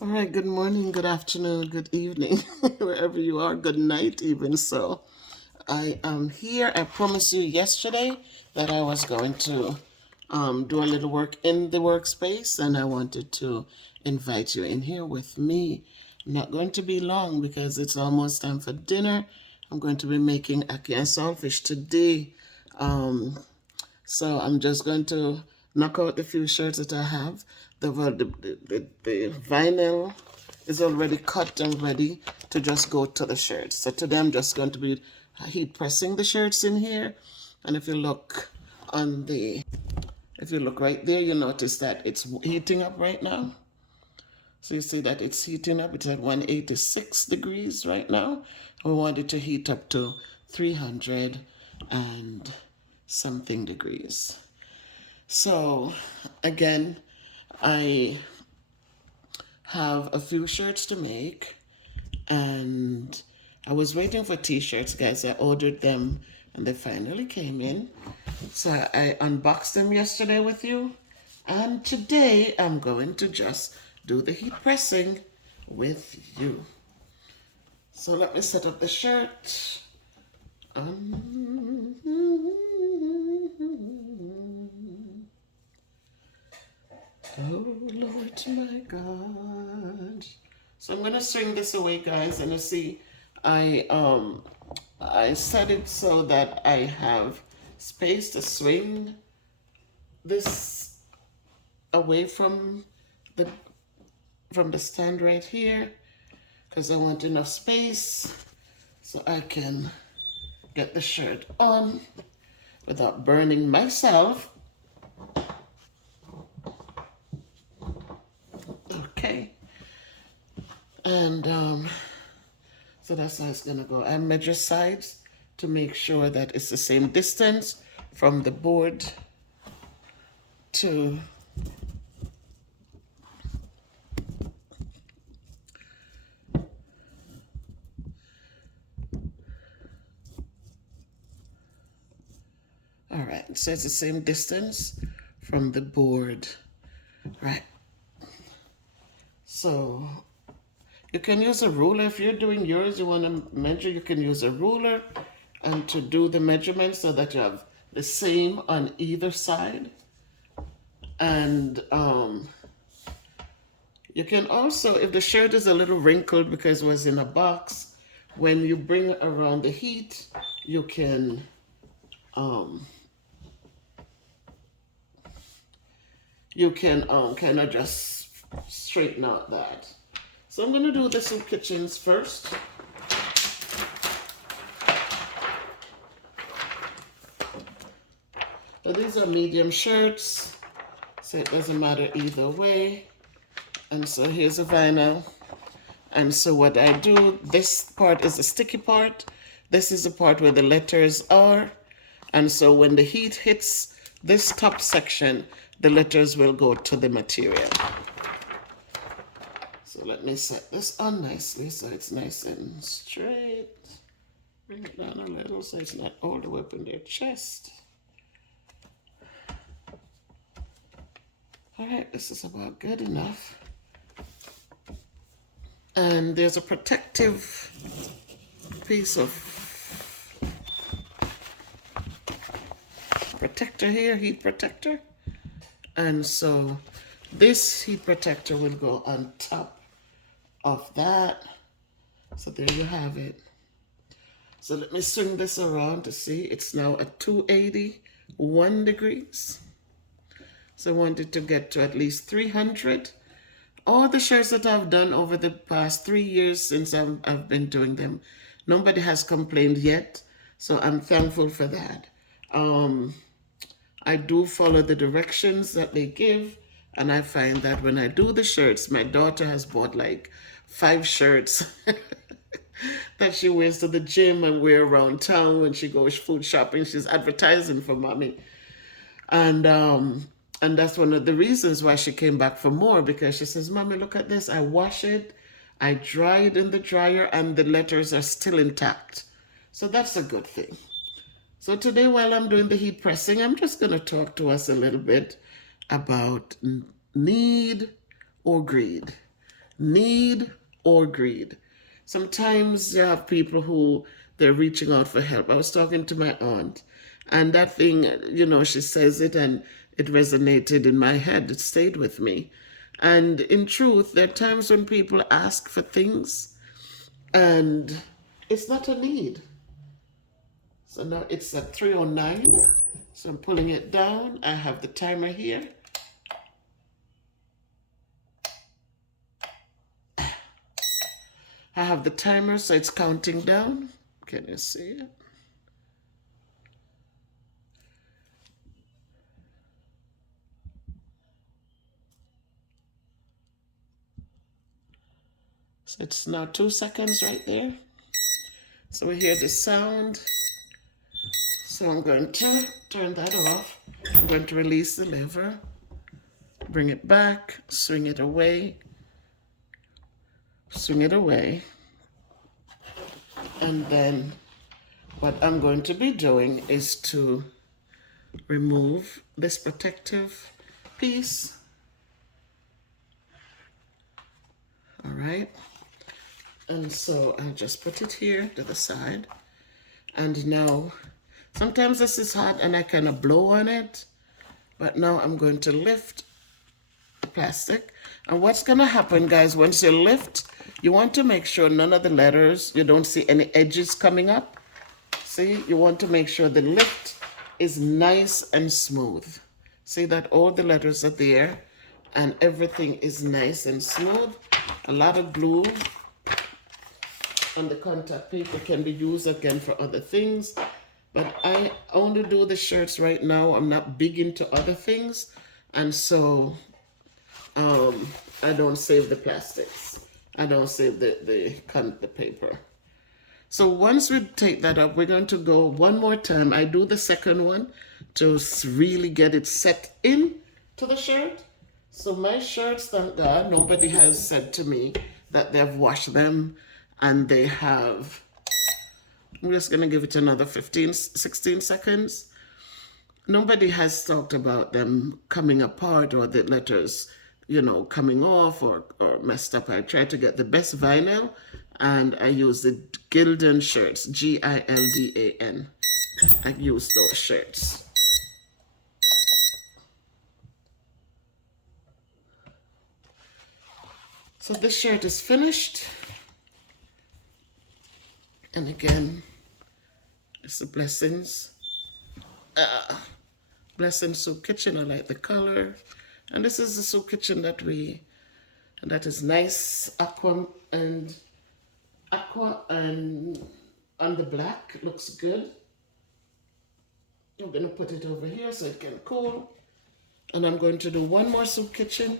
All right, good morning, good afternoon, good evening, wherever you are, good night, even so. I am here. I promised you yesterday that I was going to do a little work in the workspace, and I wanted to invite you in here with me. I'm not going to be long because it's almost time for dinner. I'm going to be making ackee and saltfish today. Um, so I'm just going to knock out the few shirts that I have. The vinyl is already cut and ready to just go to the shirts. So today I'm just going to be heat pressing the shirts in here. And if you look on the, if you look right there, you notice that it's heating up right now. So you see that it's heating up. It's at 186 degrees right now. We want it to heat up to 300 and something degrees. So again, I have a few shirts to make, and I was waiting for t-shirts, guys. I ordered them and they finally came in. So I unboxed them yesterday with you, and today I'm going to just do the heat pressing with you. So let me set up the shirt. Oh Lord, my God. So I'm gonna swing this away, guys, and you see, I set it so that I have space to swing this away the from the stand right here, because I want enough space so I can get the shirt on without burning myself. Okay. And so that's how it's gonna go. I measure sides to make sure that it's the same distance from the board to all right, so it's the same distance from the board, right? So you can use a ruler. If you're doing yours, you want to measure, you can use a ruler and to do the measurement so that you have the same on either side. And you can also, if the shirt is a little wrinkled because it was in a box, when you bring it around the heat, you can um, kind of just straighten out that. So I'm gonna do the soup kitchens first. So these are medium shirts, so it doesn't matter either way. And so here's a vinyl. And so what I do, this part is the sticky part. This is the part where the letters are. And so when the heat hits this top section, the letters will go to the material. So let me set this on nicely so it's nice and straight. Bring it down a little so it's not all the way up in their chest. All right, this is about good enough. And there's a protective piece of protector here, heat protector. And so this heat protector will go on top of that. So there you have it. So let me swing this around to see. It's now at 281 degrees. So I wanted to get to at least 300. All the shirts that I've done over the past 3 years since I've been doing them, nobody has complained yet. So I'm thankful for that. I do follow the directions that they give, and I find that when I do the shirts, my daughter has bought like 5 shirts that she wears to the gym and wear around town when she goes food shopping. She's advertising for mommy. And that's one of the reasons why she came back for more, because she says, Mommy, look at this. I wash it, I dry it in the dryer, and the letters are still intact. So that's a good thing. So today, while I'm doing the heat pressing, I'm just going to talk to us a little bit about need or greed. need or greed. Sometimes you have people who they're reaching out for help. I was talking to my aunt, and that thing, she says it and it resonated in my head. It stayed with me. And in truth, there are times when people ask for things and it's not a need. So now it's at 3:09. So I'm pulling it down. I have the timer here. I have the timer, so it's counting down. Can you see it? So it's now 2 seconds right there. So we hear the sound. So I'm going to turn that off. I'm going to release the lever, bring it back, swing it away, and then what I'm going to be doing is to remove this protective piece. All right. And so I'll just put it here to the side. And now, sometimes this is hot and I kind of blow on it, but now I'm going to lift the plastic. And what's going to happen, guys, once you lift, you want to make sure none of the letters, you don't see any edges coming up. See, you want to make sure the lift is nice and smooth. See that all the letters are there and everything is nice and smooth. A lot of glue and the contact paper can be used again for other things, but I only do the shirts right now. I'm not big into other things, and so I don't save the plastics. I don't save the paper. So once we take that up, we're going to go one more time. I do the second one to really get it set in to the shirt. So my shirts, thank God, nobody has said to me that they've washed them and they have, I'm just going to give it another 15, 16 seconds. Nobody has talked about them coming apart or the letters, coming off or messed up. I try to get the best vinyl and I use the Gildan shirts, Gildan. I use those shirts. So this shirt is finished. And again, it's the Blessings. Blessings Soup Kitchen. I like the color. And this is the soup kitchen that is nice aqua and on the black. Looks good. I'm going to put it over here so it can cool. And I'm going to do one more soup kitchen.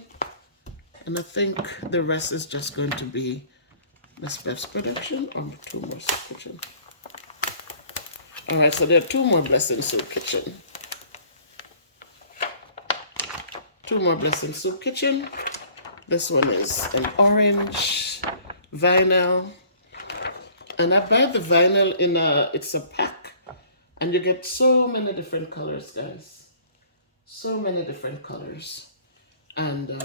And I think the rest is just going to be Miss Beth's production or 2 more soup kitchen. All right, so there are 2 more Blessing Soup Kitchen. 2 more Blessing Soup Kitchen. This one is an orange vinyl. And I buy the vinyl it's a pack. And you get so many different colors, guys. So many different colors. And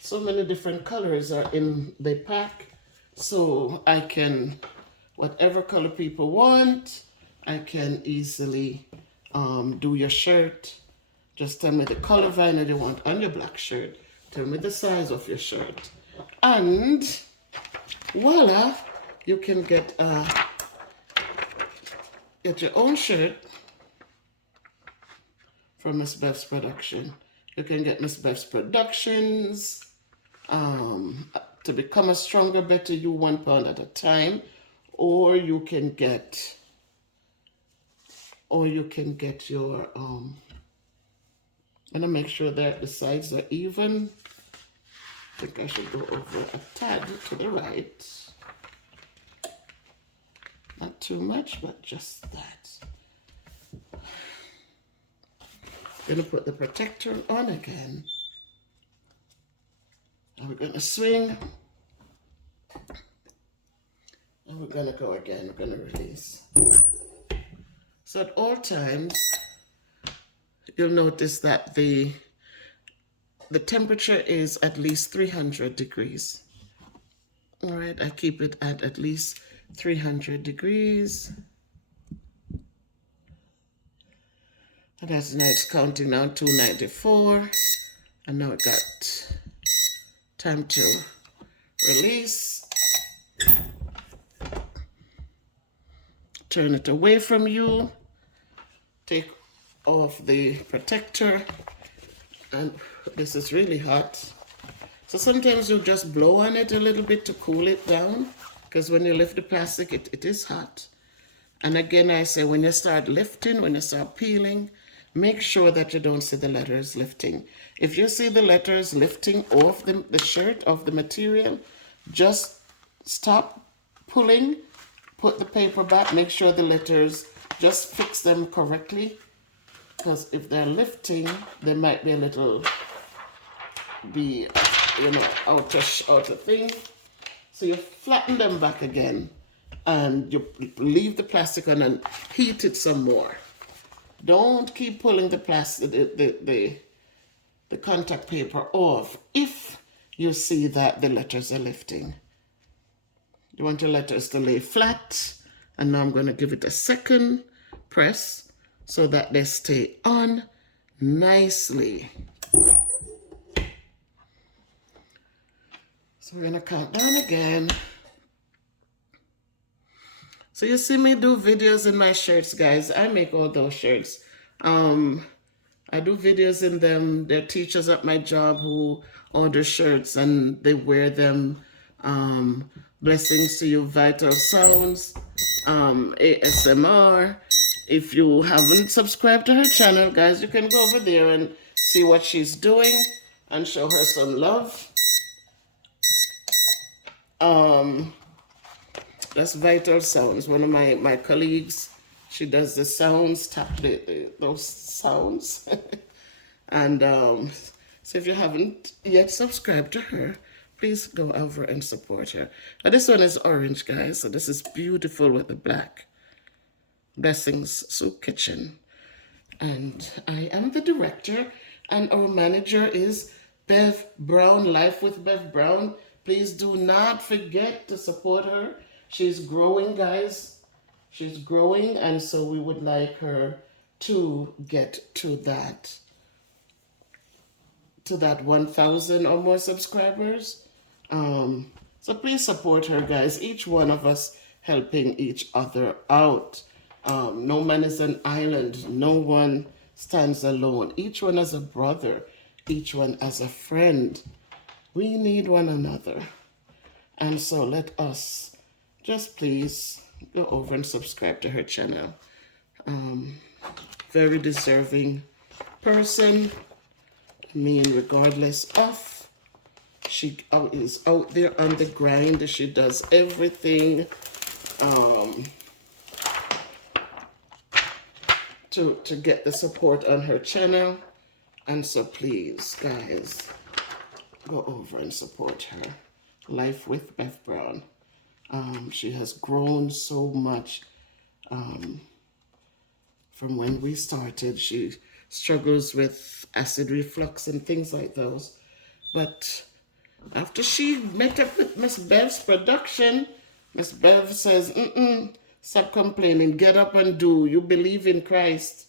so many different colors are in the pack, so I can, whatever color people want, I can easily do your shirt. Just tell me the color vinyl you want on your black shirt. Tell me the size of your shirt. And voila, you can get your own shirt from Miss Beth's production. You can get Miss Beth's Productions. To become a stronger, better you, £1 at a time, or you can get your I'm gonna make sure that the sides are even. I think I should go over a tad to the right. Not too much, but just that. Gonna put the protector on again. And we're going to swing. And we're gonna go again. We're gonna release. So at all times, you'll notice that the temperature is at least 300 degrees. All right, I keep it at least 300 degrees. And that's now it's counting down 294. And now it got time to release. Turn it away from you. Take off the protector. And this is really hot. So sometimes you just blow on it a little bit to cool it down, because when you lift the plastic, it is hot. And again, I say when you start lifting, when you start peeling, make sure that you don't see the letters lifting. If you see the letters lifting off the shirt, of the material, just stop pulling, put the paper back, make sure the letters, just fix them correctly. Because if they're lifting, they might be a little, out of thing. So you flatten them back again, and you leave the plastic on and heat it some more. Don't keep pulling the plastic, the contact paper off if you see that the letters are lifting. You want your letters to lay flat, and now I'm going to give it a second press so that they stay on nicely. So we're going to count down again. So you see me do videos in my shirts, guys. I make all those shirts. I do videos in them. There are teachers at my job who order shirts and they wear them. Blessings to you, Vital Sounds, ASMR. If you haven't subscribed to her channel, guys, you can go over there and see what she's doing and show her some love. That's Vital Sounds. One of my colleagues, she does the sounds, those sounds. And so if you haven't yet subscribed to her, please go over and support her. Now this one is orange, guys. So this is beautiful with the black. Blessings Soup Kitchen. And I am the director, and our manager is Bev Brown, Life with Bev Brown. Please do not forget to support her. She's growing, guys. She's growing, and so we would like her to get to that 1,000 or more subscribers. So please support her, guys. Each one of us helping each other out. No man is an island. No one stands alone. Each one as a brother. Each one as a friend. We need one another. And so let us just please go over and subscribe to her channel. Very deserving person. I mean, regardless of, she is out there on the grind. She does everything to get the support on her channel. And so please, guys, go over and support her. Life with Bev Brown. She has grown so much from when we started. She struggles with acid reflux and things like those. But after she met up with Miss Bev's production, Miss Bev says, stop complaining, get up and do. You believe in Christ.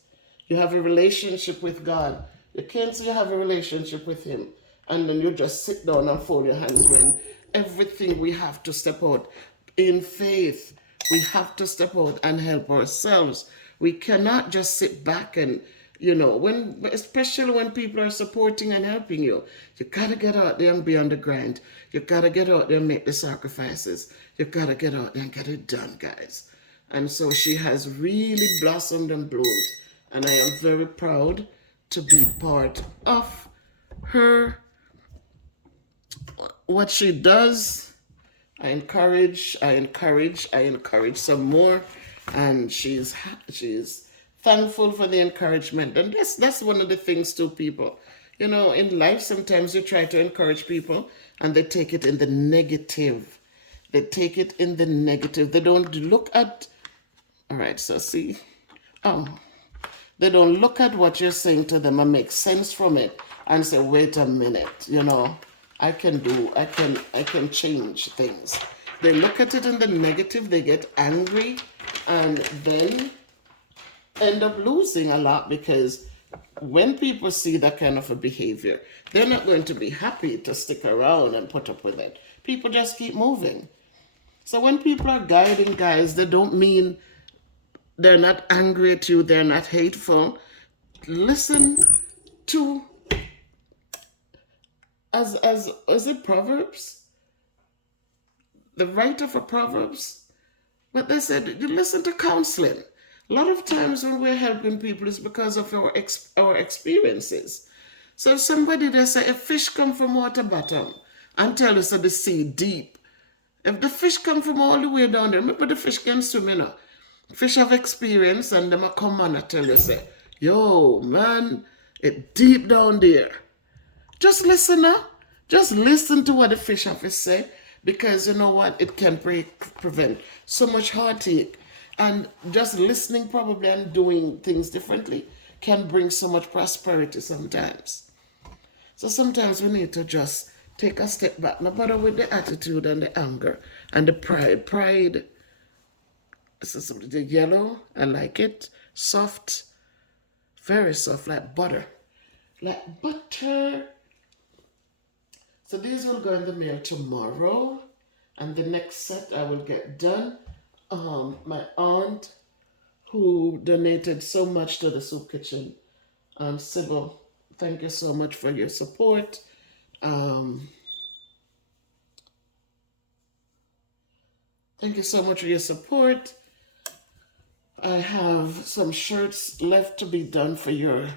You have a relationship with God. You can't say you have a relationship with Him and then you just sit down and fold your hands when everything we have to step out in faith. We have to step out and help ourselves. We cannot just sit back and, especially when people are supporting and helping you, you gotta get out there and be on the grind. You gotta get out there and make the sacrifices. You gotta get out there and get it done, guys. And so she has really blossomed and bloomed. And I am very proud to be part of her, what she does. I encourage some more. And she's thankful for the encouragement. And that's one of the things too, people. In life, sometimes you try to encourage people and they take it in the negative. They take it in the negative. They don't look at, all right, so see, oh, they don't look at what you're saying to them and make sense from it and say, wait a minute, I can change things. They look at it in the negative, they get angry, and then end up losing a lot, because when people see that kind of a behavior, they're not going to be happy to stick around and put up with it. People just keep moving. So when people are guiding, guys, they don't mean they're not angry at you, they're not hateful. Listen to, as is it Proverbs? The writer for Proverbs, but they said you listen to counseling. A lot of times when we're helping people, it's because of our experiences. So if somebody, they say, a fish come from water bottom and tell us that the sea deep. If the fish come from all the way down there, maybe the fish can swim, Fish have experience, and them a come on and tell you, say, yo, man, it deep down there. Just listen now. Just listen to what the fish have to say, because you know what? It can prevent so much heartache. And just listening probably and doing things differently can bring so much prosperity sometimes. So sometimes we need to just take a step back, no matter with the attitude and the anger and the pride. Pride, this is the yellow, I like it. Soft, very soft, like butter. Like butter. So these will go in the mail tomorrow, and the next set I will get done. My aunt, who donated so much to the soup kitchen, Sybil, thank you so much for your support. Thank you so much for your support. I have some shirts left to be done for your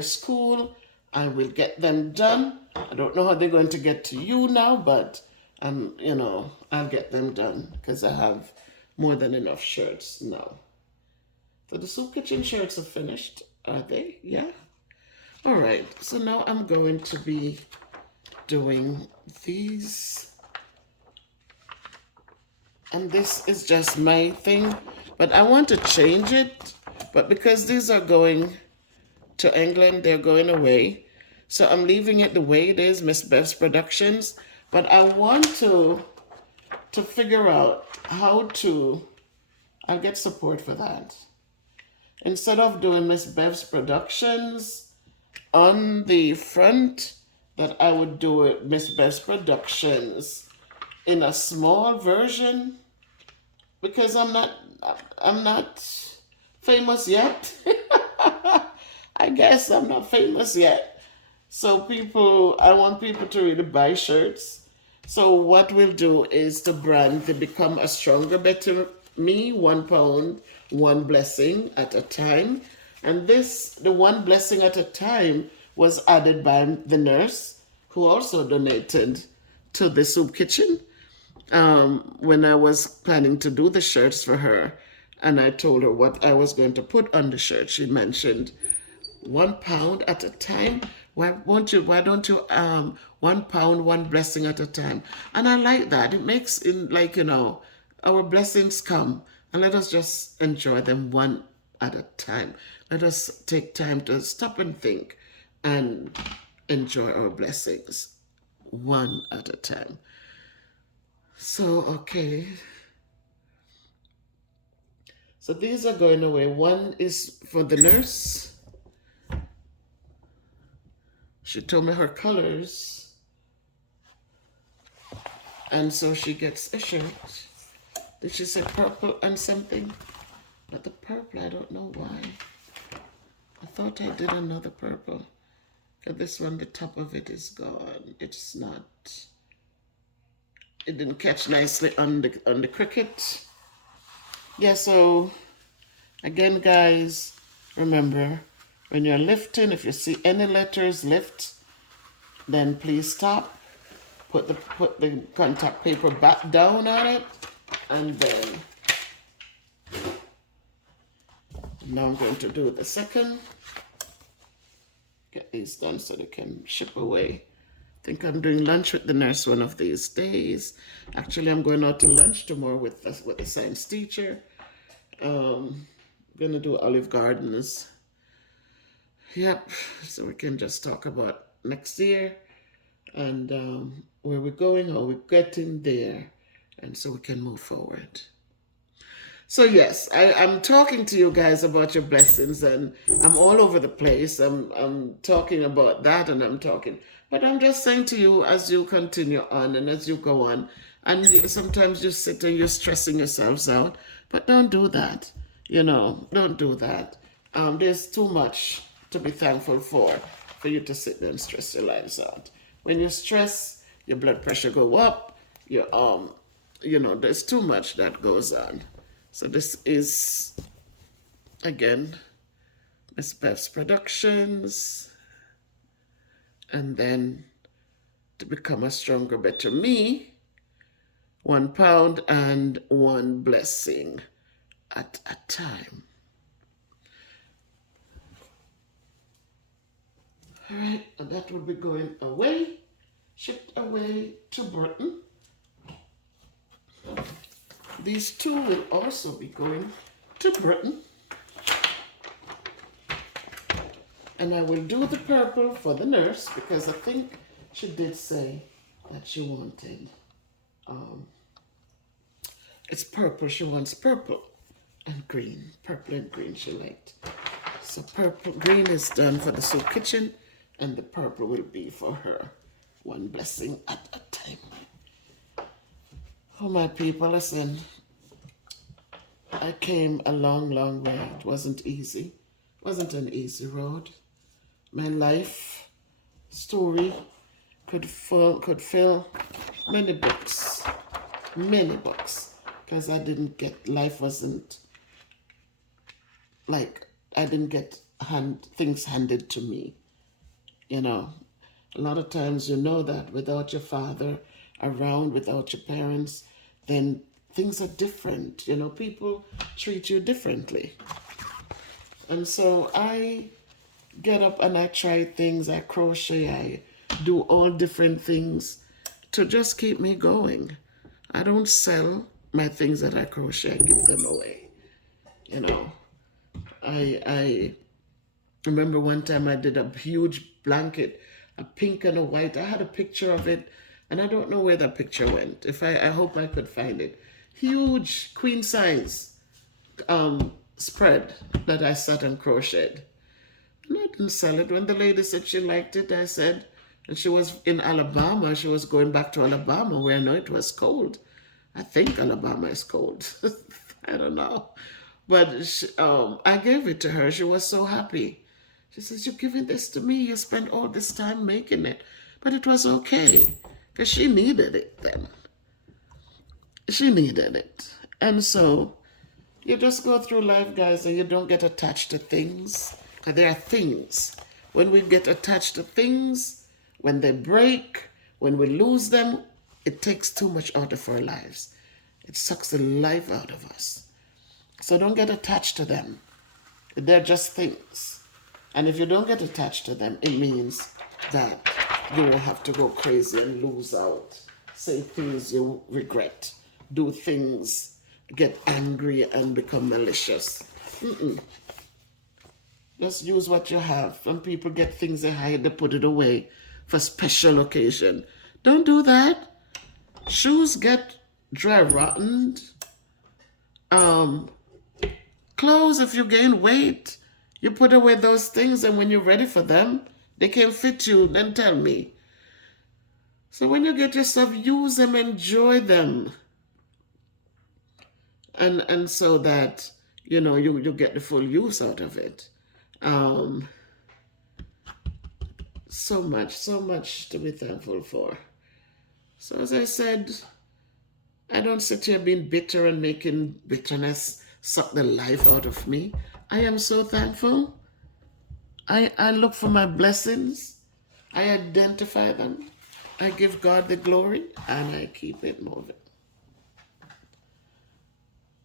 school. I will get them done. I don't know how they're going to get to you now, but I'll get them done, because I have more than enough shirts now. So the soup kitchen shirts are finished, are they? Yeah. All right. So now I'm going to be doing these. And this is just my thing, but I want to change it. But because these are going to England, they're going away. So I'm leaving it the way it is, Miss Bev's Productions. But I want to figure out how to, I'll get support for that. Instead of doing Miss Bev's Productions on the front, that I would do it Miss Bev's Productions in a small version, because I'm not famous yet. I guess I'm not famous yet. So I want people to really buy shirts. So what we'll do is to brand the Become a Stronger, Better Me, £1, one blessing at a time. And the one blessing at a time was added by the nurse, who also donated to the soup kitchen. When I was planning to do the shirts for her, and I told her what I was going to put on the shirt, she mentioned £1 at a time. Why don't you £1, one blessing at a time? And I like that. It makes it like, our blessings come, and let us just enjoy them one at a time. Let us take time to stop and think and enjoy our blessings one at a time. So, okay. So these are going away. One is for the nurse. She told me her colors. And so she gets a shirt. Did she say purple and something? But the purple, I don't know why. I thought I did another purple. But this one, the top of it is gone. It's not. It didn't catch nicely on the Cricut. Yeah, so again, guys, remember, when you're lifting, if you see any letters lift, then please stop. Put the contact paper back down on it, and then now I'm going to do the second. Get these done so they can ship away think I'm doing lunch with the nurse one of these days. Actually, I'm going out to lunch tomorrow with the science teacher. Gonna do Olive Gardens. Yep. So we can just talk about next year and where we're going, how we're getting there, and so we can move forward. So yes, I'm talking to you guys about your blessings, and I'm all over the place. I'm talking about that, and I'm talking, but I'm just saying to you as you continue on and as you go on, and sometimes you sit and you're stressing yourselves out, but don't do that. Don't do that. There's too much to be thankful for you to sit there and stress your lives out. When you stress, your blood pressure go up. There's too much that goes on. So this is, again, Miss Bev's Productions. And then to become a stronger, better me, £1 and one blessing at a time. All right, and that will be going away, shipped away to Britain. These two will also be going to Britain. And I will do the purple for the nurse because I think she did say that she wanted, it's purple, she wants purple and green. Purple and green she liked. So green is done for the soup kitchen and the purple will be for her. One blessing at a time. Oh, my people, listen. I came a long, long way. It wasn't easy. It wasn't an easy road. My life story could fill many books, because life wasn't like, I didn't get things handed to me. A lot of times that without your father around, without your parents, then things are different. People treat you differently. And so I get up and I try things, I crochet, I do all different things to just keep me going. I don't sell my things that I crochet, I give them away. I remember one time I did a huge blanket, a pink and a white. I had a picture of it, and I don't know where that picture went. I hope I could find it. Huge queen size spread that I sat and crocheted. And I didn't sell it. When the lady said she liked it, I said, and she was in Alabama. She was going back to Alabama where I know it was cold. I think Alabama is cold. I don't know. But I gave it to her. She was so happy. She says, "You're giving this to me. You spent all this time making it." But it was okay because she needed it then. She needed it. And so you just go through life, guys, and you don't get attached to things. Because there are things. When we get attached to things, when they break, when we lose them, it takes too much out of our lives. It sucks the life out of us. So don't get attached to them. They're just things. And if you don't get attached to them, it means that you will have to go crazy and lose out. Say things you regret. Do things, get angry and become malicious. Just use what you have. When people get things they hide, they put it away for special occasion. Don't do that. Shoes get dry rotted. Clothes, if you gain weight, you put away those things, and when you're ready for them, they can fit you. Then tell me. So when you get yourself, use them, enjoy them. And so that, you get the full use out of it. So much to be thankful for. So as I said, I don't sit here being bitter and making bitterness suck the life out of me. I am so thankful. I look for my blessings. I identify them. I give God the glory, and I keep it moving.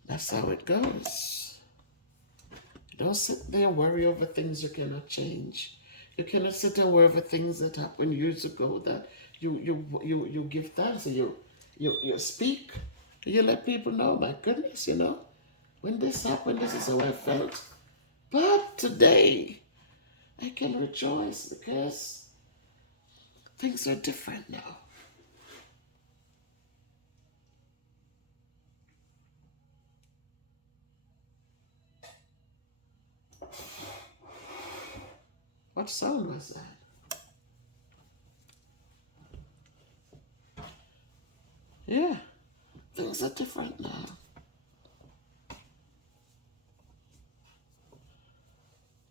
That's how it goes. Don't sit there and worry over things you cannot change. You cannot sit and worry over things that happened years ago that you give thanks, and you speak, you let people know, my goodness, when this happened, this is how I felt. But today I can rejoice because things are different now. What sound was that? Yeah, things are different now.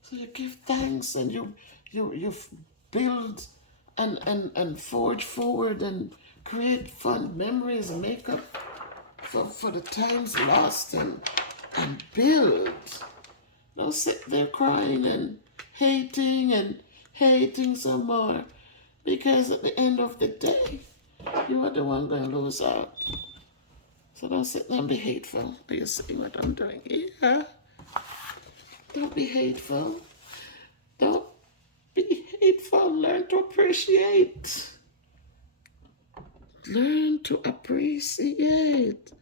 So you give thanks, and you build and forge forward and create fun memories and make up for the times lost, and build. Don't sit there crying and hating some more, because at the end of the day, you are the one going to lose out. So don't sit there and be hateful. Do you see what I'm doing here? Don't be hateful. Don't be hateful. Learn to appreciate. Learn to appreciate.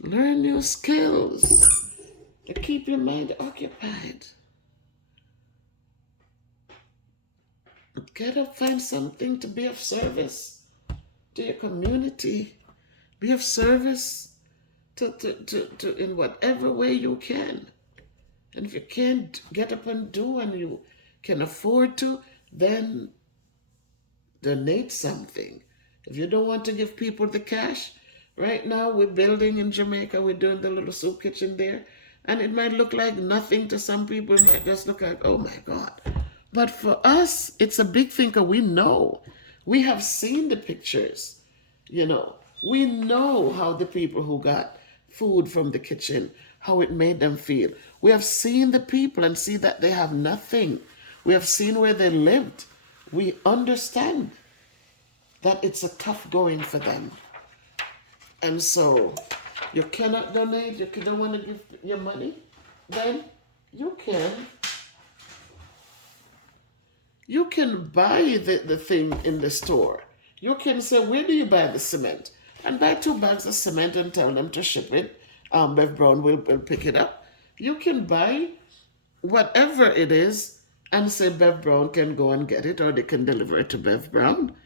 Learn new skills to keep your mind occupied. Get up, find something to be of service to your community. Be of service to in whatever way you can. And if you can't get up and do, and you can afford to, then donate something. If you don't want to give people the cash, right now we're building in Jamaica, we're doing the little soup kitchen there, and it might look like nothing to some people. It might just look like, oh my God. But for us, it's a big thing, because we know. We have seen the pictures, We know how the people who got food from the kitchen, how it made them feel. We have seen the people and see that they have nothing. We have seen where they lived. We understand that it's a tough going for them. And so you cannot donate, you don't want to give your money, then you can buy the thing in the store. You can say, where do you buy the cement? And buy 2 bags of cement and tell them to ship it. Bev Brown will pick it up. You can buy whatever it is and say Bev Brown can go and get it, or they can deliver it to Bev Brown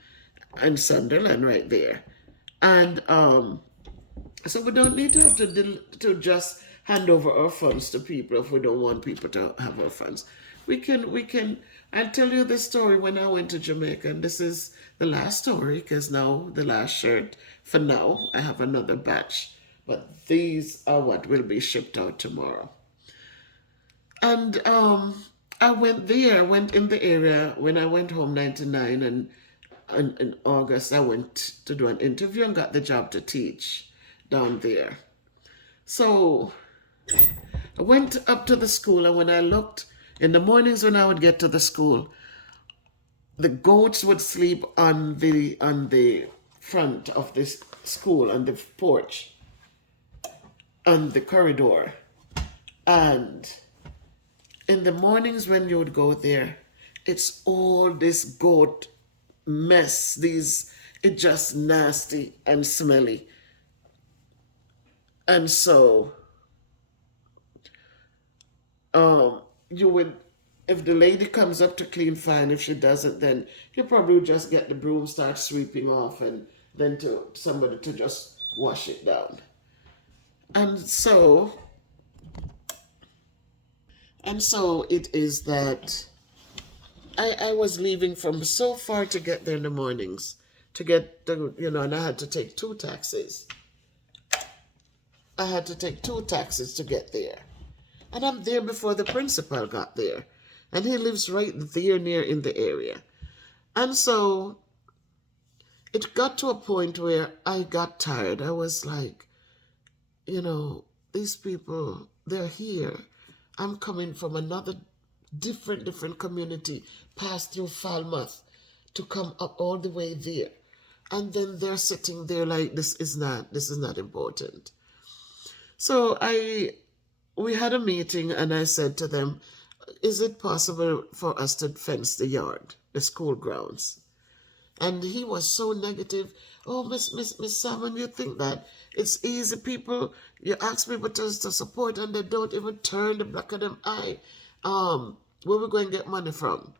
in Sunderland right there. And so we don't need to have to just hand over our funds to people if we don't want people to have our funds. I'll tell you this story when I went to Jamaica, and this is the last story, because now the last shirt, for now, I have another batch, but these are what will be shipped out tomorrow. And I went in the area when I went home 99, and in August I went to do an interview and got the job to teach down there. So I went up to the school, and when I looked in the mornings when I would get to the school, the goats would sleep on the front of this school, on the porch, on the corridor. And in the mornings when you would go there, it's all this goat mess. It's just nasty and smelly. And so you would, if the lady comes up to clean, fine. If she doesn't, then you probably would just get the broom, start sweeping off, and then to somebody to just wash it down. And so it is that I was leaving from so far to get there in the mornings, to get the, and I had to take 2 taxis. I had to take 2 taxis to get there. And I'm there before the principal got there. And he lives right there near in the area. And so it got to a point where I got tired. I was like, these people, they're here. I'm coming from another different community, passed through Falmouth to come up all the way there. And then they're sitting there like, this is not important. So we had a meeting, and I said to them, is it possible for us to fence the yard, the school grounds? And he was so negative. Oh, Miss Salmon, you think that it's easy, people? You ask people to support and they don't even turn the back of them eye. Where we going to get money from?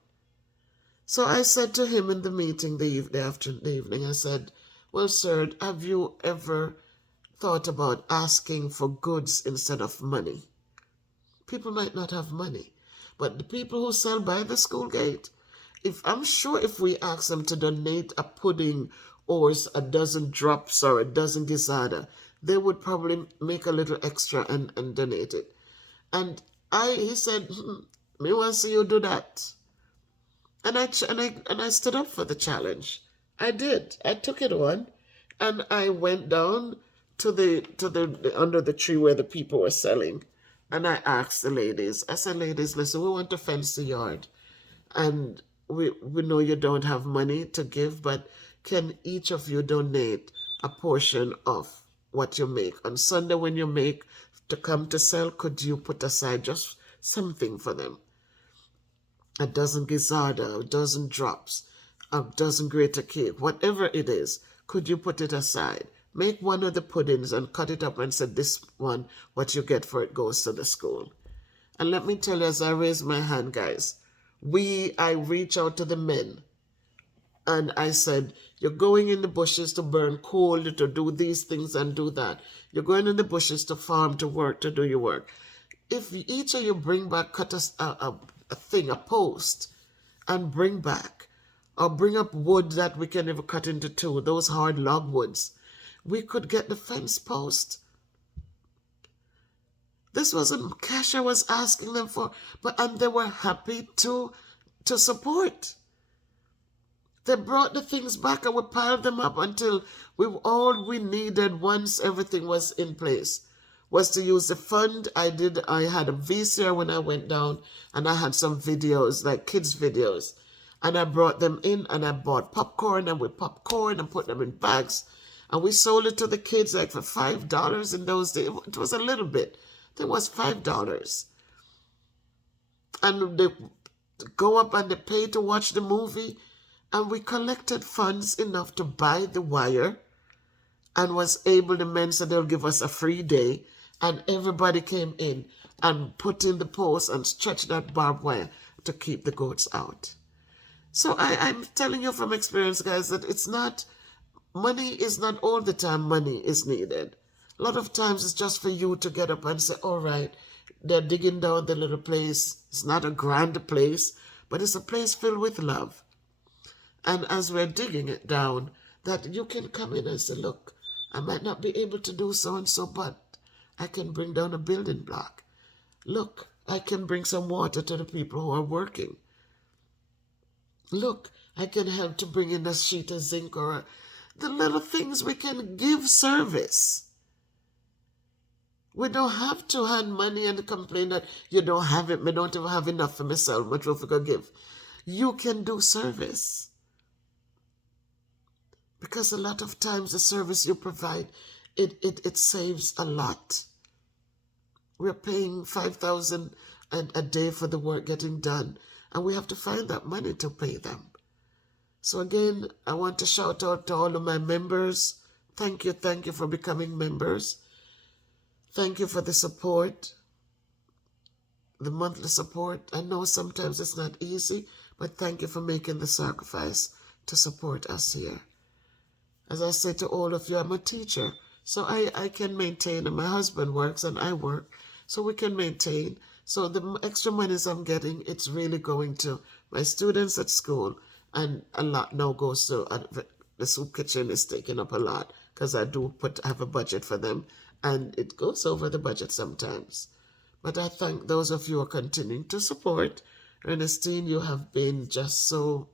So I said to him in the meeting after the evening, I said, well, sir, have you ever thought about asking for goods instead of money? People might not have money, but the people who sell by the school gate, if we ask them to donate a pudding or a dozen drops or a dozen gizzada, they would probably make a little extra and donate it. And he said, me want to see you do that. And I stood up for the challenge. I did. I took it on, and I went down to the under the tree where the people were selling, and I asked the ladies. I said, "Ladies, listen, we want to fence the yard, and we know you don't have money to give, but can each of you donate a portion of what you make on Sunday when you make to come to sell? Could you put aside just something for them?" A dozen gizzardo, a dozen drops, a dozen greater cake, whatever it is, could you put it aside? Make one of the puddings and cut it up and say, this one, what you get for it goes to the school. And let me tell you, as I raise my hand, guys, I reach out to the men and I said, you're going in the bushes to burn coal, to do these things and do that. You're going in the bushes to farm, to work, to do your work. If each of you bring back, cut a post, and bring back, or bring up wood that we can never cut into two, those hard log woods, we could get the fence post. This wasn't cash I was asking them for, and they were happy to support. They brought the things back and we piled them up until all we needed once everything was in place was to use the fund. I had a VCR when I went down, and I had some videos, like kids videos, and I brought them in and I bought popcorn, and we popcorn and put them in bags, and we sold it to the kids like for $5 in those days. It was a little bit. It was $5. And they go up and they pay to watch the movie, and we collected funds enough to buy the wire, and the men said they'll give us a free day, and everybody came in and put in the post and stretched that barbed wire to keep the goats out. So I'm telling you from experience, guys, that money is not all the time money is needed. A lot of times it's just for you to get up and say, all right, they're digging down the little place. It's not a grand place, but it's a place filled with love. And as we're digging it down, that you can come in and say, look, I might not be able to do so and so, but I can bring down a building block. Look, I can bring some water to the people who are working. Look, I can help to bring in a sheet of zinc or the little things we can give service. We don't have to hand money and complain that you don't have it. I don't even have enough for myself. Much will I give? You can do service. Because a lot of times the service you provide, it saves a lot. We're paying $5,000 a day for the work getting done, and we have to find that money to pay them. So again, I want to shout out to all of my members. Thank you for becoming members. Thank you for the support, the monthly support. I know sometimes it's not easy, but thank you for making the sacrifice to support us here. As I say to all of you, I'm a teacher, so I can maintain, and my husband works and I work, so we can maintain. So the extra monies I'm getting, it's really going to my students at school, and a lot now goes to, the soup kitchen is taking up a lot, because I do have a budget for them, and it goes over the budget sometimes. But I thank those of you who are continuing to support. Ernestine, you have been just so,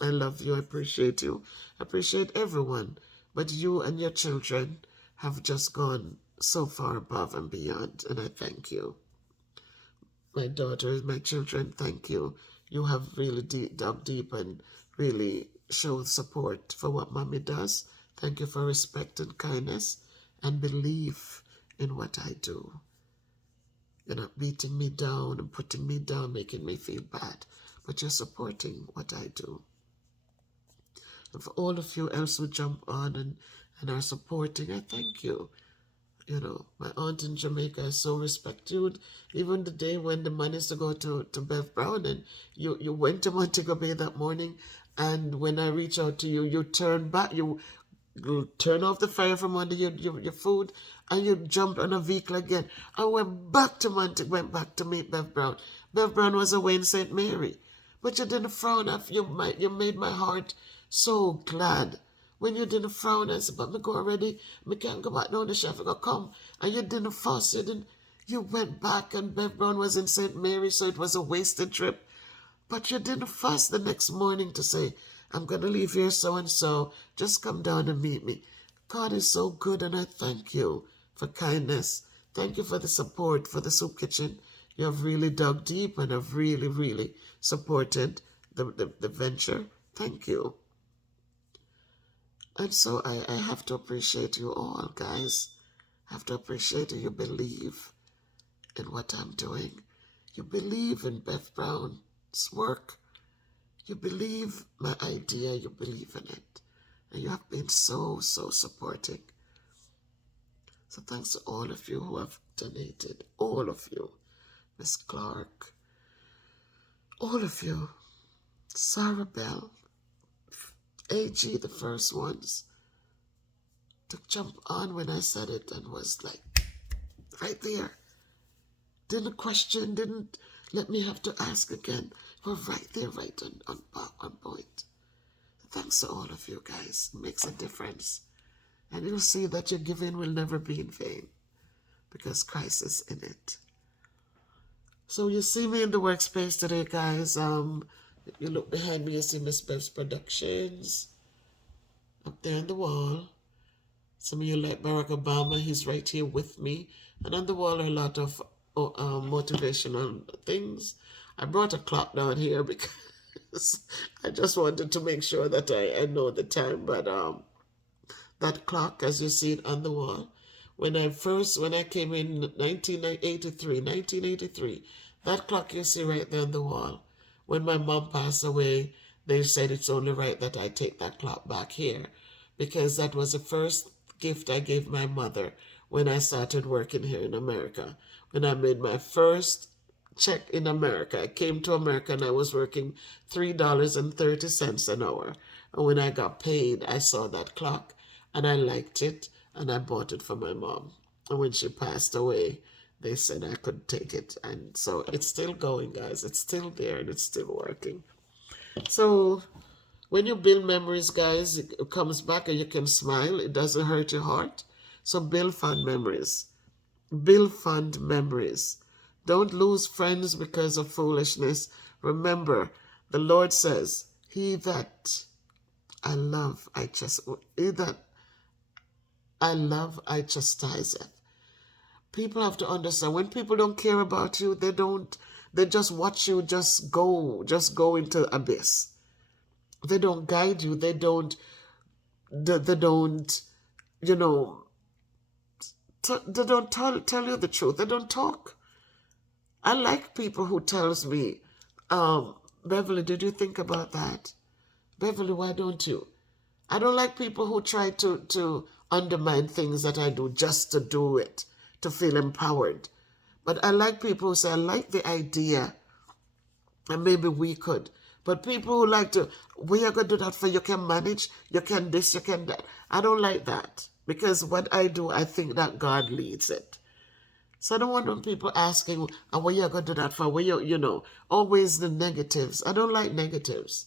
I love you, I appreciate you, I appreciate everyone. But you and your children have just gone so far above and beyond, and I thank you. My daughters, my children, thank you. You have really dug deep and really showed support for what Mommy does. Thank you for respect and kindness and belief in what I do. You're not beating me down and putting me down, making me feel bad, but you're supporting what I do. And for all of you else who jump on and are supporting, I thank you. You know, my aunt in Jamaica, I so respect you. Even the day when the man is to go to Bev Brown, and you went to Montego Bay that morning, and when I reach out to you, you turn back, you turn off the fire from under your food, and you jumped on a vehicle again. I went back to went back to meet Bev Brown. Bev Brown was away in St. Mary. But you didn't frown. You made my heart so glad. When you didn't frown, I said, but me go already. Me can't go back down the chef. I go, come. And you didn't fuss. You went back, and Bev Brown was in St. Mary, so it was a wasted trip. But you didn't fuss the next morning to say, I'm going to leave here so-and-so. Just come down and meet me. God is so good, and I thank you for kindness. Thank you for the support for the soup kitchen. You have really dug deep and have really, really supported the venture. Thank you. And so I have to appreciate you all, guys. I have to appreciate you. You believe in what I'm doing. You believe in Bev Brown's work. You believe my idea. You believe in it. And you have been so, so supporting. So thanks to all of you who have donated. All of you. Miss Clark. All of you. Sarah Bell. AG, the first ones to jump on when I said it and was like right there. Didn't question, didn't let me have to ask again. We're right there, right on point. Thanks to all of you guys. It makes a difference. And you'll see that your giving will never be in vain because Christ is in it. So you see me in the workspace today, guys. You look behind me, you see Miss Bev's Productions up there on the wall. Some of you like Barack Obama, he's right here with me. And on the wall are a lot of motivational things. I brought a clock down here because I just wanted to make sure that I know the time. But that clock, as you see it on the wall, when I came in 1983, that clock you see right there on the wall. When my mom passed away, they said it's only right that I take that clock back here because that was the first gift I gave my mother when I started working here in America. When I made my first check in America, I came to America and I was working $3.30 an hour. And when I got paid, I saw that clock and I liked it and I bought it for my mom. And when she passed away, they said I could take it. And so it's still going, guys. It's still there and it's still working. So when you build memories, guys, it comes back and you can smile. It doesn't hurt your heart. So build fond memories. Build fond memories. Don't lose friends because of foolishness. Remember, the Lord says, he that I love, I chastiseth. People have to understand when people don't care about you, they just watch you just go into abyss. They don't guide you. They don't, they don't tell you the truth. They don't talk. I like people who tells me, Beverly, did you think about that? Beverly, why don't you? I don't like people who try to undermine things that I do just to do it, to feel empowered. But I like people who say, I like the idea, and maybe we could. But people who like to, we are going to do that for you can manage, you can this, you can that. I don't like that. Because what I do, I think that God leads it. So I don't want when people asking, oh, what are you going to do that for? Always the negatives. I don't like negatives.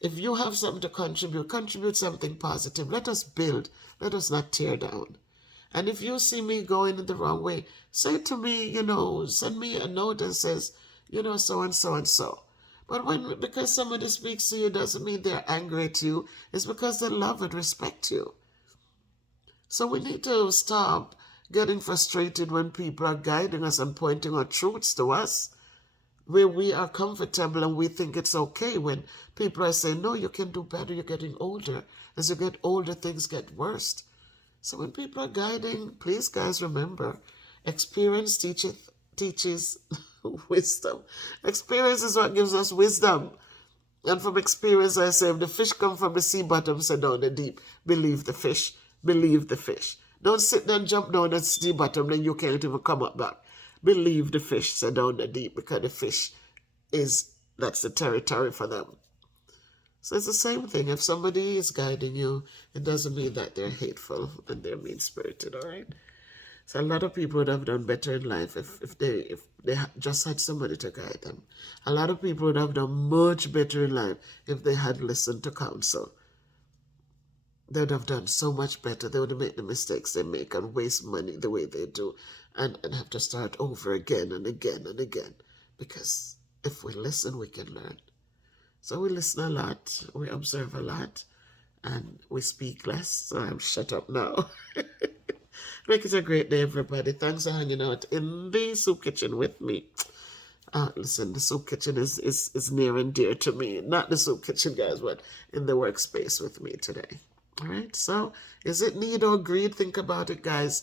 If you have something to contribute something positive. Let us build. Let us not tear down. And if you see me going in the wrong way, say to me, send me a note and says, so and so and so. But because somebody speaks to you doesn't mean they're angry at you. It's because they love and respect you. So we need to stop getting frustrated when people are guiding us and pointing out truths to us where we are comfortable and we think it's okay when people are saying, no, you can do better, you're getting older. As you get older, things get worse. So when people are guiding, please, guys, remember, experience teaches wisdom. Experience is what gives us wisdom. And from experience, I say, if the fish come from the sea bottom, say down the deep, believe the fish. Believe the fish. Don't sit there and jump down the sea bottom, then you can't even come up back. Believe the fish, say down the deep, because the fish that's the territory for them. So it's the same thing. If somebody is guiding you, it doesn't mean that they're hateful and they're mean-spirited, all right? So a lot of people would have done better in life if they just had somebody to guide them. A lot of people would have done much better in life if they had listened to counsel. They would have done so much better. They would have made the mistakes they make and waste money the way they do and have to start over again and again and again. Because if we listen, we can learn. So we listen a lot, we observe a lot, and we speak less. So I'm shut up now. Make it a great day, everybody. Thanks for hanging out in the soup kitchen with me. Listen, the soup kitchen is near and dear to me. Not the soup kitchen, guys, but in the workspace with me today. All right, so is it need or greed? Think about it, guys.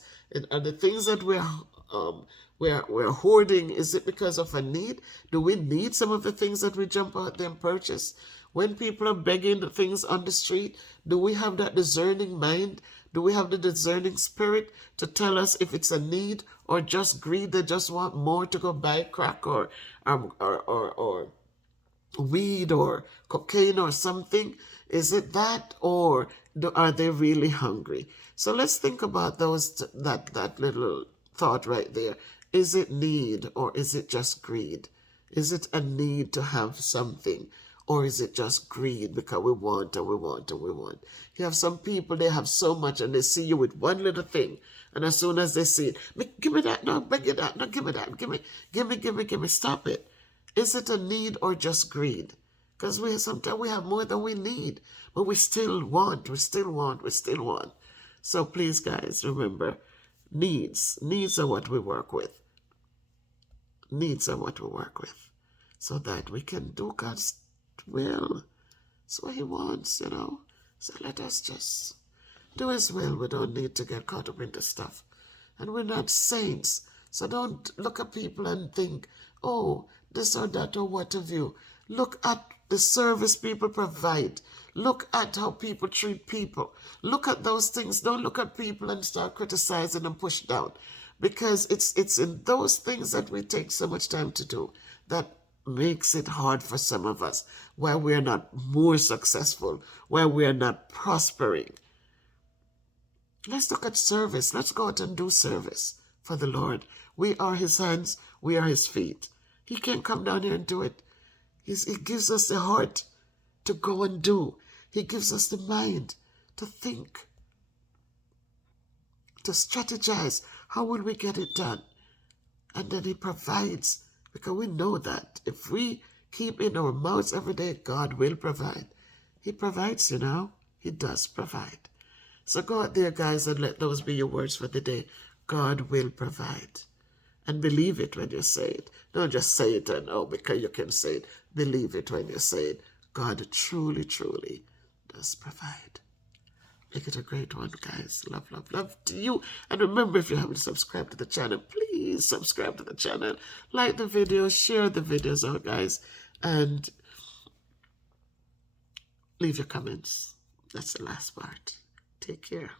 Are the things that we're hoarding, is it because of a need? Do we need some of the things that we jump out there and purchase? When people are begging things on the street, do we have that discerning mind? Do we have the discerning spirit to tell us if it's a need or just greed? They just want more to go buy crack or weed or cocaine or something? Is it that, or are they really hungry? So let's think about that little thought right there. Is it need or is it just greed? Is it a need to have something, or is it just greed because we want and we want and we want? You have some people, they have so much and they see you with one little thing, and as soon as they see it, give me that, no, beg you that, no, give me that, give me, stop it. Is it a need or just greed? Because sometimes we have more than we need, but we still want. So please, guys, remember, needs are what we work with. Needs are what we work with, so that we can do God's will. That's what He wants, So let us just do His will. We don't need to get caught up into stuff. And we're not saints, so don't look at people and think, oh, this or that or what have you. Look at the service people provide. Look at how people treat people. Look at those things. Don't look at people and start criticizing and push down. Because it's in those things that we take so much time to do that makes it hard for some of us, where we're not more successful, where we're not prospering. Let's look at service. Let's go out and do service for the Lord. We are His hands. We are His feet. He can't come down here and do it. He gives us the heart to go and do. He gives us the mind to think, to strategize. How will we get it done? And then He provides, because we know that if we keep in our mouths every day, God will provide. He provides, He does provide. So go out there, guys, and let those be your words for the day. God will provide. And believe it when you say it. Don't just say it and, because you can say it. Believe it when you say it. God truly, truly does provide. Make it a great one, guys. Love, love, love to you. And remember, if you haven't subscribed to the channel, please subscribe to the channel. Like the video, share the videos out, guys. And leave your comments. That's the last part. Take care.